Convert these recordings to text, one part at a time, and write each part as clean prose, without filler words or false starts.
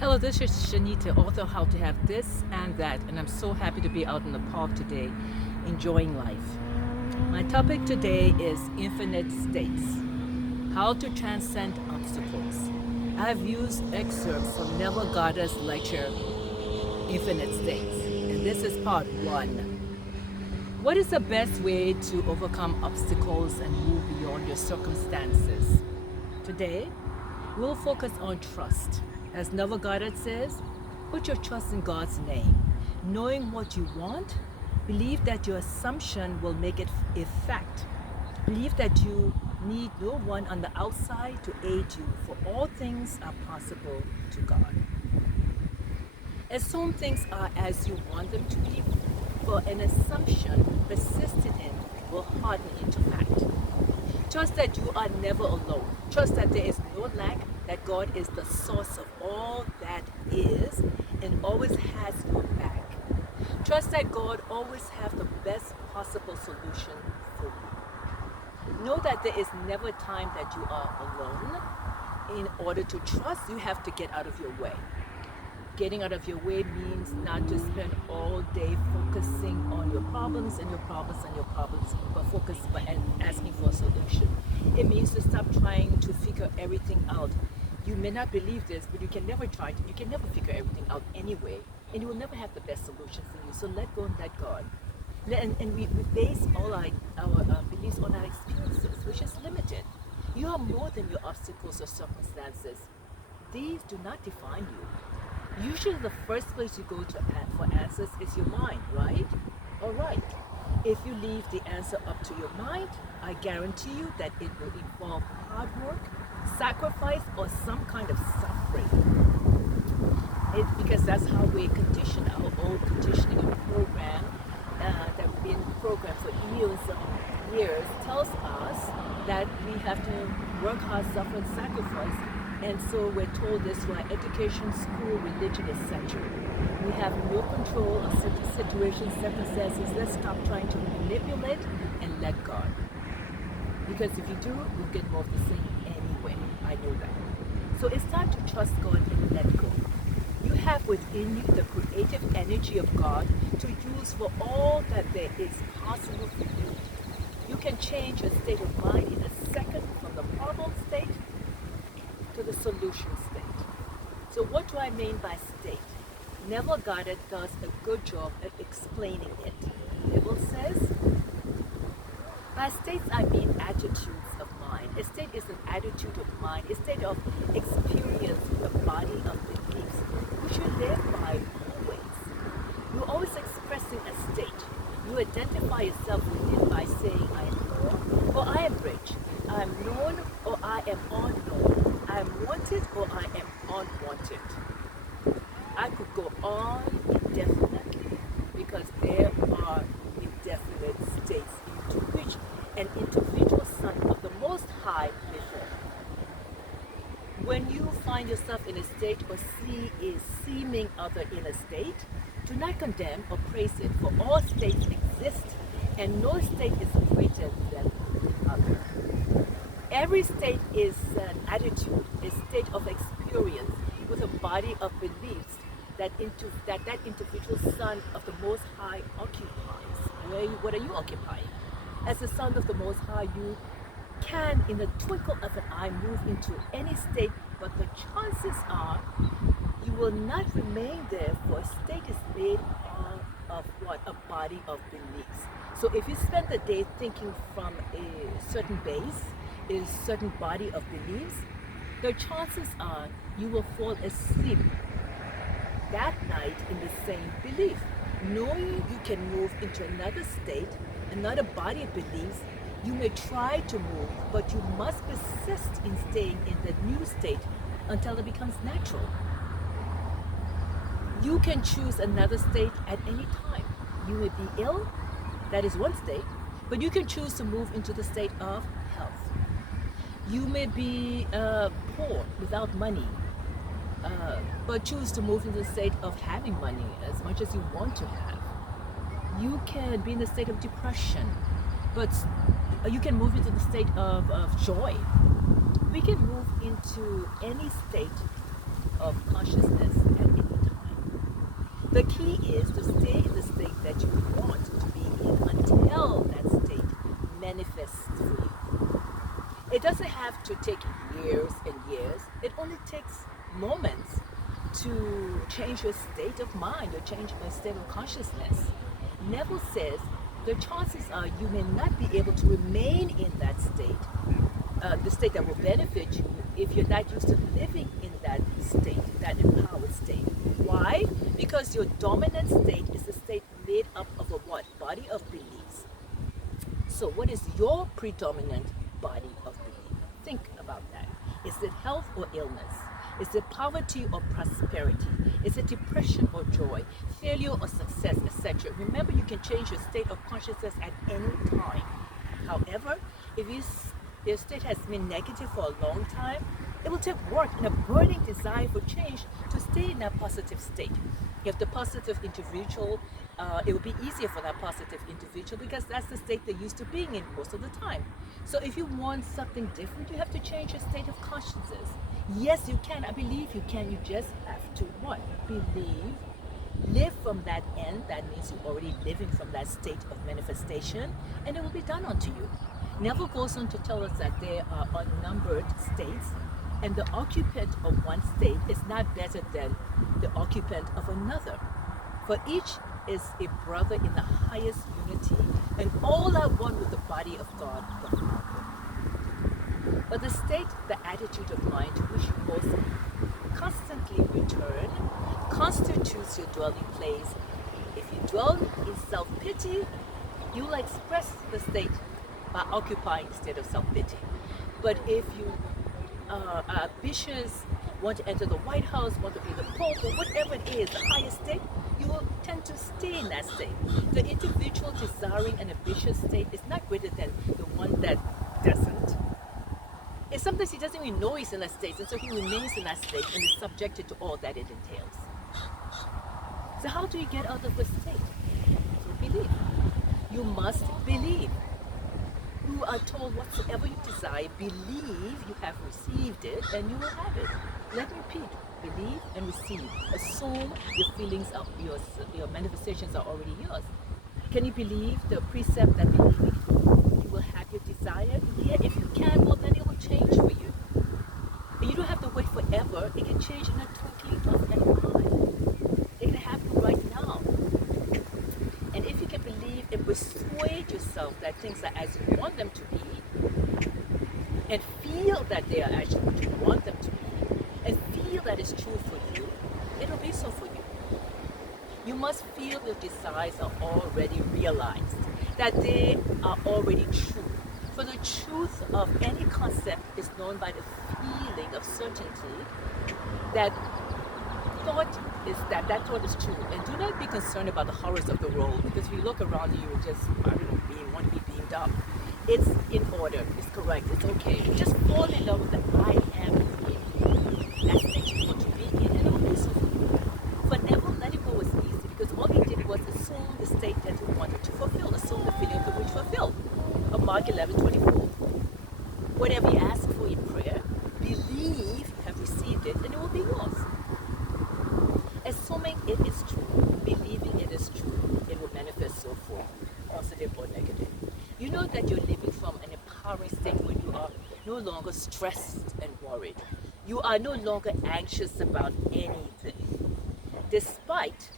Hello, this is Chaneta, author of How to Have This and That, and I'm so happy to be out in the park today, enjoying life. My topic today is infinite states, how to transcend obstacles. I have used excerpts from Neville Goddard's lecture, Infinite States, and this is part one. What is the best way to overcome obstacles and move beyond your circumstances? Today, we'll focus on trust. As Neville Goddard says, put your trust in God's name. Knowing what you want, believe that your assumption will make it a fact. Believe that you need no one on the outside to aid you, for all things are possible to God. Assume things are as you want them to be, for an assumption persisted in will harden into fact. Trust that you are never alone. Trust that there is no lack, that God is the source of all that is and always has your back. Trust that God always has the best possible solution for you. Know that there is never a time that you are alone. In order to trust, you have to get out of your way. Getting out of your way means not to spend all day focusing on your problems and your problems and your problems, but asking for a solution. It means to stop trying to figure everything out. You may not believe this, but you can never figure everything out anyway, and you will never have the best solution for you. So let go and let God. And we base all our beliefs on our experiences, which is limited. You are more than your obstacles or circumstances. These do not define you. Usually the first place you go to for answers is your mind, right? All right. If you leave the answer up to your mind, I guarantee you that it will involve hard work, sacrifice, or some kind of suffering. Because that's how we condition our old conditioning program that we've been programmed for years tells us that we have to work hard, suffer, and sacrifice. And so we're told this through our education, school, religion, etc. We have no control of situations, circumstances. Let's stop trying to manipulate and let God. Because if you do, you'll get more of the same anyway. I know that. So it's time to trust God and let go. You have within you the creative energy of God to use for all that there is possible for you. You can change your state of mind in a second from the problem state to the solution state. So what do I mean by state? Neville Goddard does a good job at explaining it. Neville says, by states I mean attitudes of mind. A state is an attitude of mind, a state of experience, a body of beliefs, which you live by always. You're always expressing a state. You identify yourself with it by saying, I am poor or I am rich. I am known or I am unknown. I am wanted or I am unwanted. I could go on indefinitely because there are indefinite states into which an individual son of the Most High may fall. When you find yourself in a state or see a seeming other in a state, do not condemn or praise it, for all states exist and no state is greater than the other. Every state is an attitude, a state of experience with a body of beliefs that individual son of the Most High occupies. What are you occupying? As the son of the Most High, you can, in the twinkle of an eye, move into any state, but the chances are you will not remain there, for a state is made of what? A body of beliefs. So if you spend the day thinking from a certain base, a certain body of beliefs, the chances are you will fall asleep that night in the same belief. Knowing you can move into another state, another body of beliefs, you may try to move, but you must persist in staying in the new state until it becomes natural. You can choose another state at any time. You may be ill, that is one state, but you can choose to move into the state of health. You may be poor, without money, but choose to move into the state of having money as much as you want to have. You can be in the state of depression, but you can move into the state of joy. We can move into any state of consciousness at any time. The key is to stay in the state that you want to be in until that state manifests for you. It doesn't have to take years and years. It only takes moments to change your state of mind or change your state of consciousness. Neville says the chances are you may not be able to remain in that state, the state that will benefit you, if you're not used to living in that state, that empowered state. Why? Because your dominant state is a state made up of a what? Body of beliefs. So what is your predominant body of belief? Think about that. Is it health or illness? Is it poverty or prosperity? Is it depression or joy? Failure or success, etc.? Remember, you can change your state of consciousness at any time. However, if your state has been negative for a long time, it will take work and a burning desire for change to stay in that positive state. If the positive individual, it will be easier for that positive individual because that's the state they're used to being in most of the time. So if you want something different, you have to change your state of consciousness. Yes, you can. I believe you can. You just have to what? Believe. Live from that end. That means you're already living from that state of manifestation, and it will be done unto you. Neville goes on to tell us that there are unnumbered states, and the occupant of one state is not better than the occupant of another. For each is a brother in the highest unity, and all are one with the body of God, the Father. But the state, the attitude of mind to which you most constantly return, constitutes your dwelling place. If you dwell in self-pity, you will express the state by occupying the state of self-pity. But if you are ambitious, want to enter the White House, want to be the Pope, or whatever it is, the highest state, you will tend to stay in that state. The individual desiring an ambitious state is not greater than the one that doesn't. And sometimes he doesn't even know he's in that state, and so he remains in that state and is subjected to all that it entails. So how do you get out of the state? Through belief. You must believe. You are told whatsoever you desire, believe you have received it, and you will have it. Let me repeat. Believe and receive. Assume your feelings, your manifestations are already yours. Can you believe the precept that believing you will have your desire? Yeah, if you can, well then it will change for you. And you don't have to wait forever. It can change in a twinkling of an eye. It can happen right now. And if you can believe and persuade yourself that things are as you want them to be, and feel that they are actually what you want them to be, and feel that it's true for you, it will be so for you. You must feel your desires are already realized, that they are already true. For the truth of any concept is known by the feeling of certainty that that thought is true. And do not be concerned about the horrors of the world, because if you look around you, you just, want to be beamed up. It's in order, it's correct, it's okay. Just fall in love with the I am in. That's the state you want to be in, and it will be so. For Neville, letting go was easy, because all he did was assume the state that he wanted to fulfill, assume the feeling of which fulfilled. Of Mark 11:24. Whatever you ask for in prayer, believe you have received it, and it will be yours. Assuming it is true, believing it is true, it will manifest so forth, positive or negative. You know that you're living from an empowering state where you are no longer stressed and worried. You are no longer anxious about anything. Despite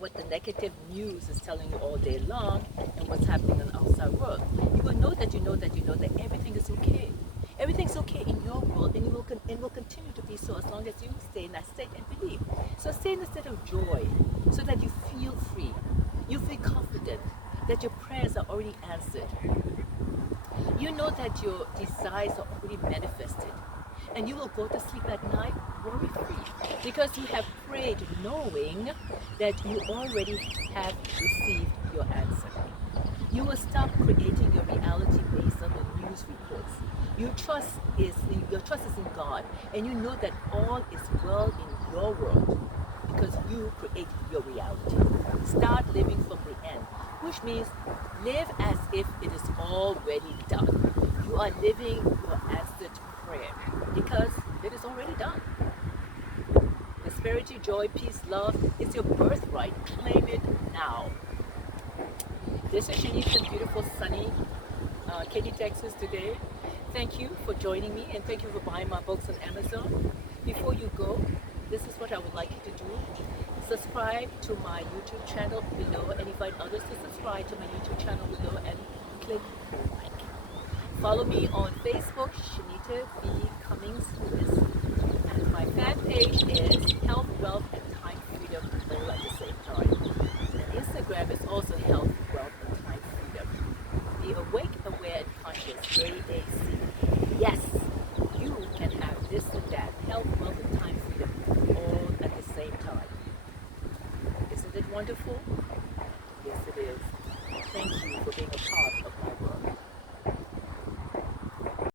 what the negative news is telling you all day long and what's happening in the outside world, you will know that that everything is okay. Everything's okay in your world, and it will continue to be so as long as you stay in that state and believe. So stay in a state of joy so that you feel free. You feel confident that your prayers are already answered. You know that your desires are already manifested. And you will go to sleep at night worry-free because you have prayed knowing that you already have received your answer. You will stop creating your reality based on the news reports. Your trust is in God, and you know that all is well in your world because you create your reality. Start living from the end, which means live as if it is already done. You are living your answered prayer because it is already done. prosperity, joy, peace, love. It's your birthright. Claim it now. This is Shanice in beautiful, sunny Katy, Texas today. Thank you for joining me and thank you for buying my books on Amazon. Before you go, this is what I would like you to do. Subscribe to my YouTube channel below and invite others to subscribe to my YouTube channel below and click like. Follow me on Facebook, Chaneta V. Cummings Lewis. And my fan page is Health, Wealth, and Time Freedom all at the same time. And Instagram is also Health, Wealth, and Time Freedom. Be awake, aware, and conscious. AAC. Yes, you can have this and that. Health, wealth, and time freedom all at the same time. Isn't it wonderful?